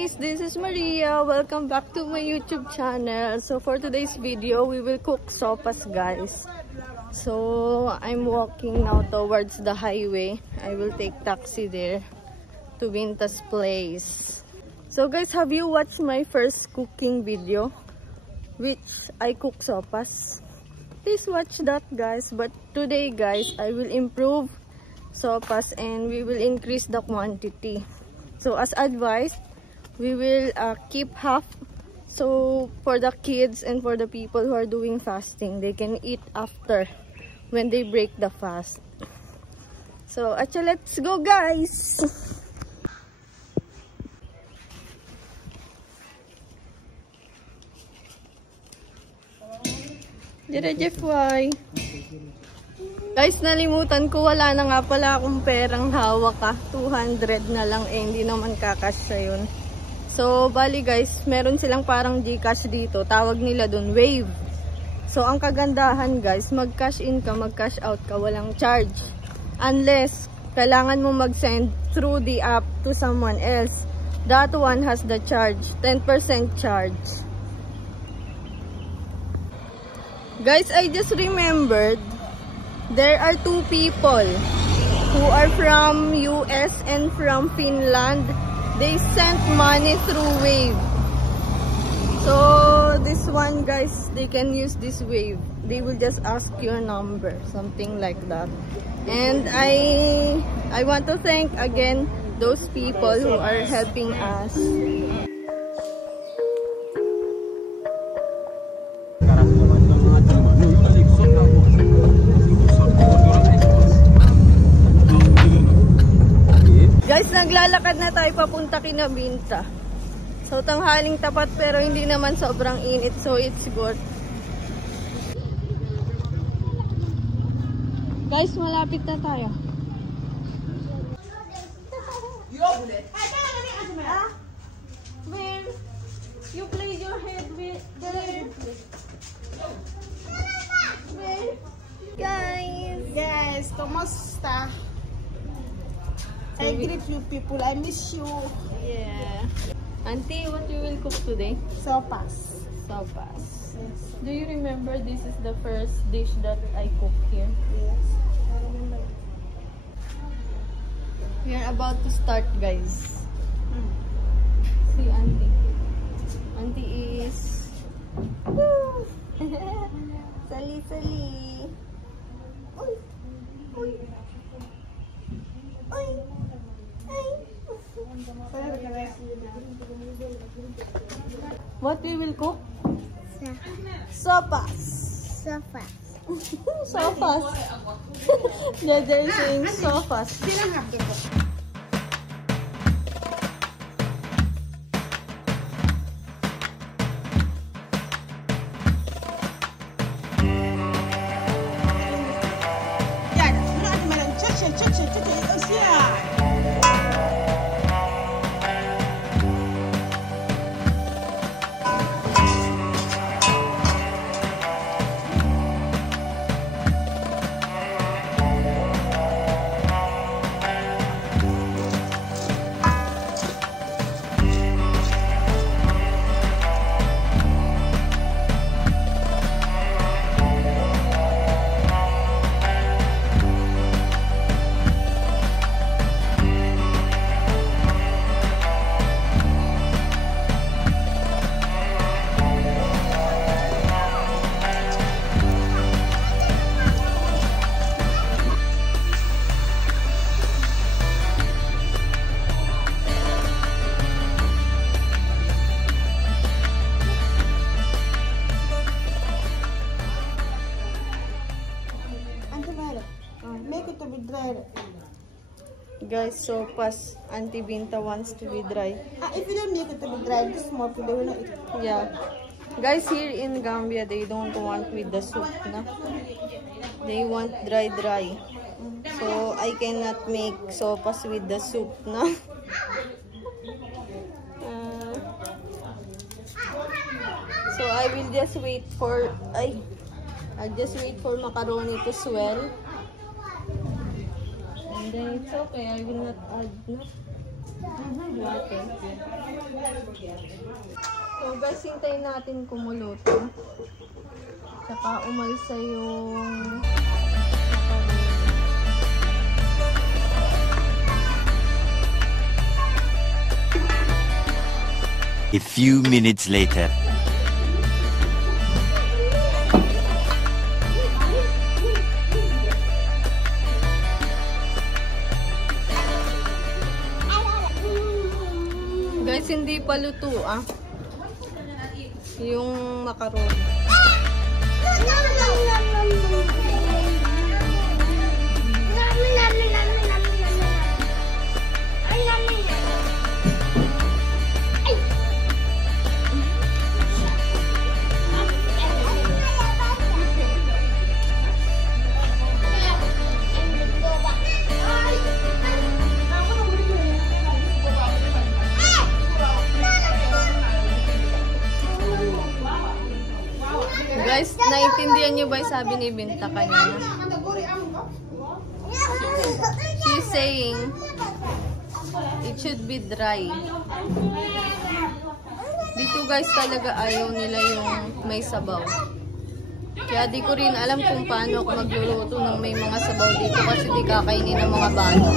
guys, this is Maria. Welcome back to my YouTube channel. So for today's video, we will cook sopas, guys. So I'm walking now towards the highway. I will take taxi there to Vinta's place. So guys, have you watched my first cooking video, which I cook sopas? Please watch that, guys. But today, guys, I will improve sopas and we will increase the quantity. So as advised, we will keep half, so for the kids and for the people who are doing fasting, they can eat after when they break the fast. So acha, let's go, guys. Dira Jeff, why? Guys, nalimutan ko, wala na nga pala akong perang hawak 200 na lang hindi naman kakasya yun. So, bali guys, meron silang parang GCash dito. Tawag nila dun, Wave. So, ang kagandahan guys, mag-cash in ka, mag-cash out ka, walang charge. Unless, kailangan mo mag-send through the app to someone else. That one has the charge, 10% charge. Guys, I just remembered, there are two people who are from US and from Finland. They sent money through Wave. So this one, guys, they can use this Wave. They will just ask your number, something like that. And I want to thank again those people who are helping us. Guys, naglalakad na tayo papunta kina Vinta. So, tanghaling tapat pero hindi naman sobrang init. So, it's good. Guys, malapit na tayo. Will, you play your head with the Will. Guys, kumusta? I greet you people. I miss you. Yeah. Auntie, what you will cook today? Sopas. Sopas. Yes. Do you remember this is the first dish that I cook here? Yes. I remember. We are about to start, guys. See, Auntie. Auntie is... Woo! Sali, sali. Uy! Uy! Uy! What we will cook? Sopas. Sopas. Sopas. They're saying sopas. Silang have to cook. Make it to be dry. Guys, sopas. Auntie Vinta wants to be dry. If you don't make it to be dry, just more people will not eat. Yeah. Guys, here in Gambia, they don't want with the soup, na? They want dry. So, I cannot make sopas with the soup, na? So, I will just wait for... I'll just wait for macaroni to swell. And then it's okay, I will not add water. So guys, hintayin natin kumuluto. Saka umalsa yung A few minutes later. guys, hindi pa luto yung macaroni. Guys, naintindihan niyo ba yung sabi ni Binta kanina? She's saying it should be dry. Dito guys talaga ayaw nila yung may sabaw. Kaya di ko rin alam kung paano ako magluluto ng may mga sabaw dito kasi di kakainin ng mga bata.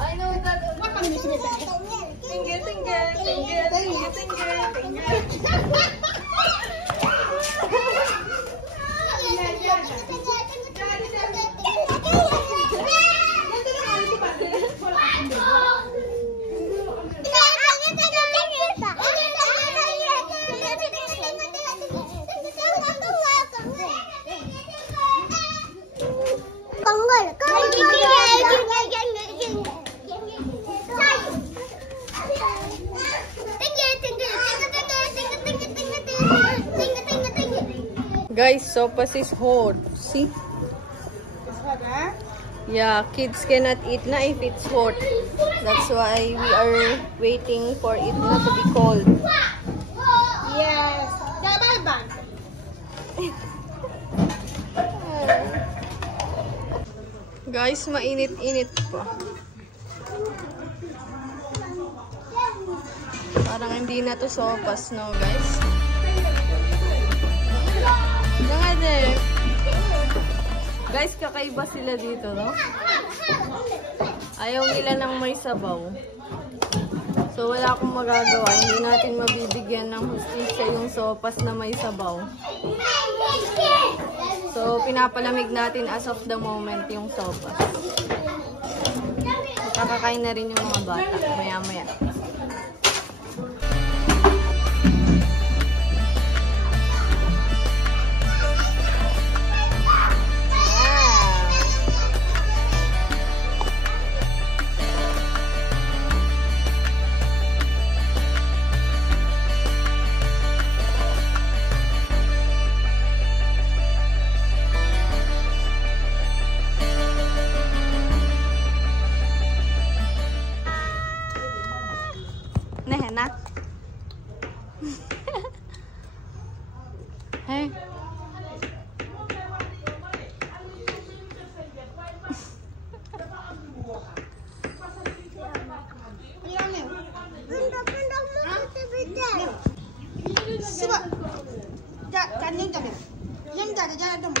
I know that. Guys, sopas is hot. See? It's hot, huh? Yeah, kids cannot eat na if it's hot. That's why we are waiting for it not to be cold. Yes. Guys, mainit-init pa. Parang hindi na to sopas, no, guys? Guys, kakaiba sila dito, no? Ayaw nila ng may sabaw. So, wala akong magagawa. Hindi natin mabibigyan ng hustisya yung sopas na may sabaw. So, pinapalamig natin as of the moment yung sopas. Kakakain na rin yung mga bata. Maya-maya. Hey. Siapa? Kan yang jadi. Yang jadi jangan dong.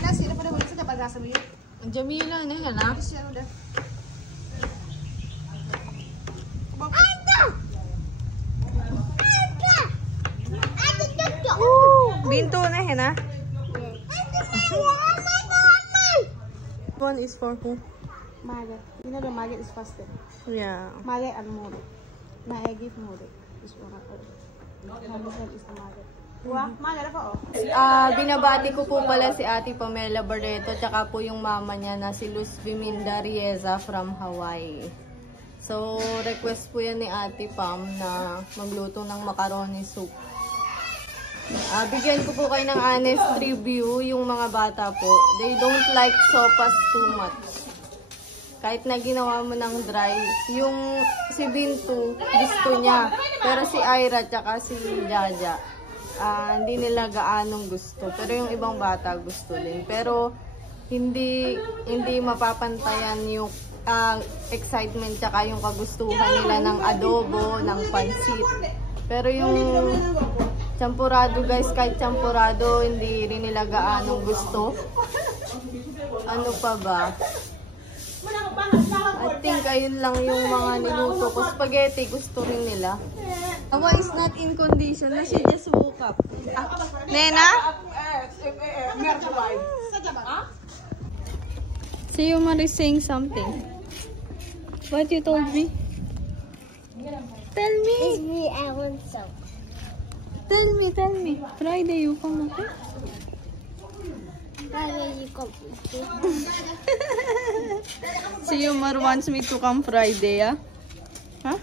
Nasi daripada boleh sedap agak semua. Jamila ni kan ah? Siapa udah? Bintu na hen ah? One is for who? Margaret. You know the Margaret is faster. Yeah. Margaret and Mode. My gift Mode. This one. Margaret is the Margaret. Wah, Margaret ako. Binabati ko po pala si Ate Pamela Barreto tsaka po yung mama niya na si Luz Biminda Rieza from Hawaii. So, request po yan ni Ate Pam na magluto ng macaroni soup. Bigyan ko po kayo ng honest review, yung mga bata po. They don't like sopas too much. Kahit na ginawa mo ng dry, yung si Bintu gusto niya. Pero si Ira tsaka si Jaja, hindi nila gaanong gusto. Pero yung ibang bata gusto din. Pero hindi mapapantayan yung excitement tsaka yung kagustuhan nila ng adobo, ng pansit. Pero yung champurado guys, kahit champurado, hindi rin nila gaanong gusto. Ano pa ba? I think ayun lang yung mga niluto ko. Spaghetti, gusto rin nila. Awa is not in condition. She just woke up. Nena? So you Mari saying something. What you told me? Tell me. It's me, I want some. Tell me. Friday you come, okay? Why will you come? So Yumar wants me to come Friday, ah? Huh?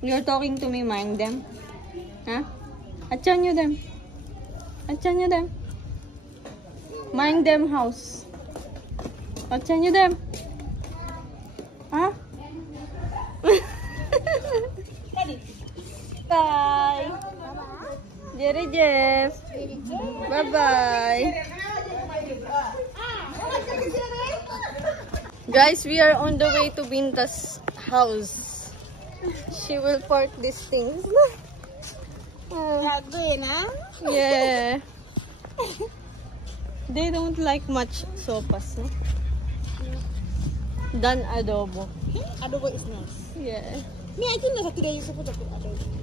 You're talking to me, mind them? Huh? Achanyo them. Mind them house. Achanyo them. Huh? Bye. Jerry Jeff. Bye-bye. Guys, we are on the way to Binta's house. She will park these things. Yeah. They don't like much sopas, no? Than adobo. Adobo is nice. Yeah. Me, I think nasa today you supposed to put adobo.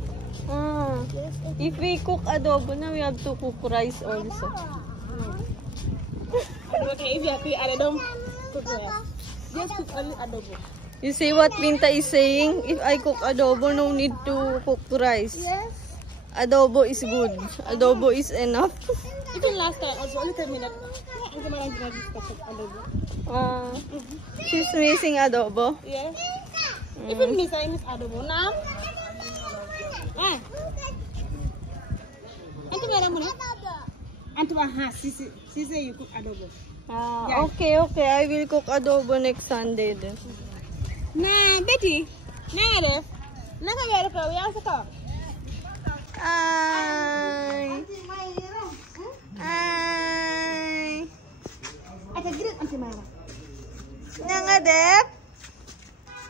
If we cook adobo na, we have to cook rice also. Okay, if you have to add adobo, cook rice. Just cook only adobo. You see what Binta is saying? If I cook adobo, no need to cook rice. Yes. Adobo is good. Adobo is enough. Even last time, also only 10 minutes. I'm going to cook adobo. She's missing adobo. Yes. Even miss, I miss adobo. Now? Anto meron mo na? Anto ba? Ha, sisi you cook adobo. Okay. I will cook adobo next Sunday then. Na, Betty. Na, Ref. Nakagaya ka. Uyaw sa to. Ay. Ate grid, Ate Mara. Nangadep?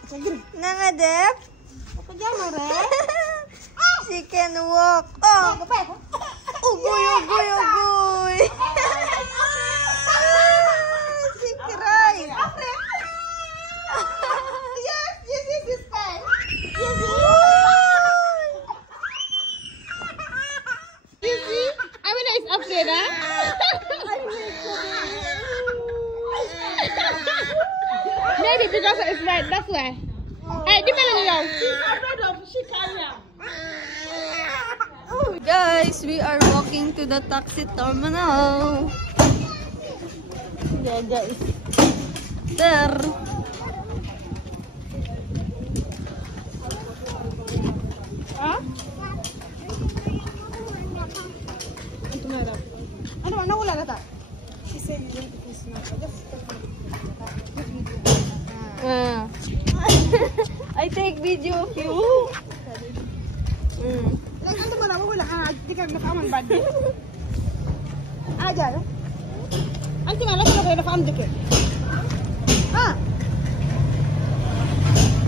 Ate grid. Nangadep? Ate gano, Ref. She can walk. Oh. Ugoy. She cried. Yes, fine. You see? I mean, it's up there, huh? Maybe because it's right, that's why. Hey, di ba lang yaw? She's afraid of she carry. Guys, we are walking to the taxi terminal. Yeah, guys. There. Huh? Ano, nawala na ta? She said you want to kiss me. I take video of you. Like, ano ba na? Wala ka. kag dafa aman bandi. Aja. Anti man la ko dafa am jëkkër. Ah.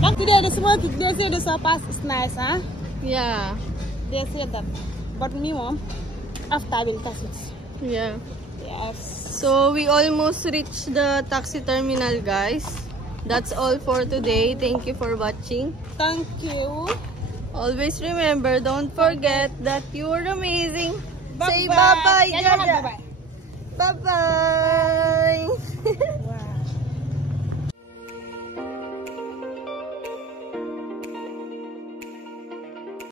Like today the small kids they say the sopas is nice, huh? Yeah. They say that. But me mom after I will touch it. Yeah. Yes. So we almost reached the taxi terminal, guys. That's all for today. Thank you for watching. Thank you. Always remember, don't forget that you're amazing. Bye Say bye. bye-bye, Jaja. Jaja. Bye-bye.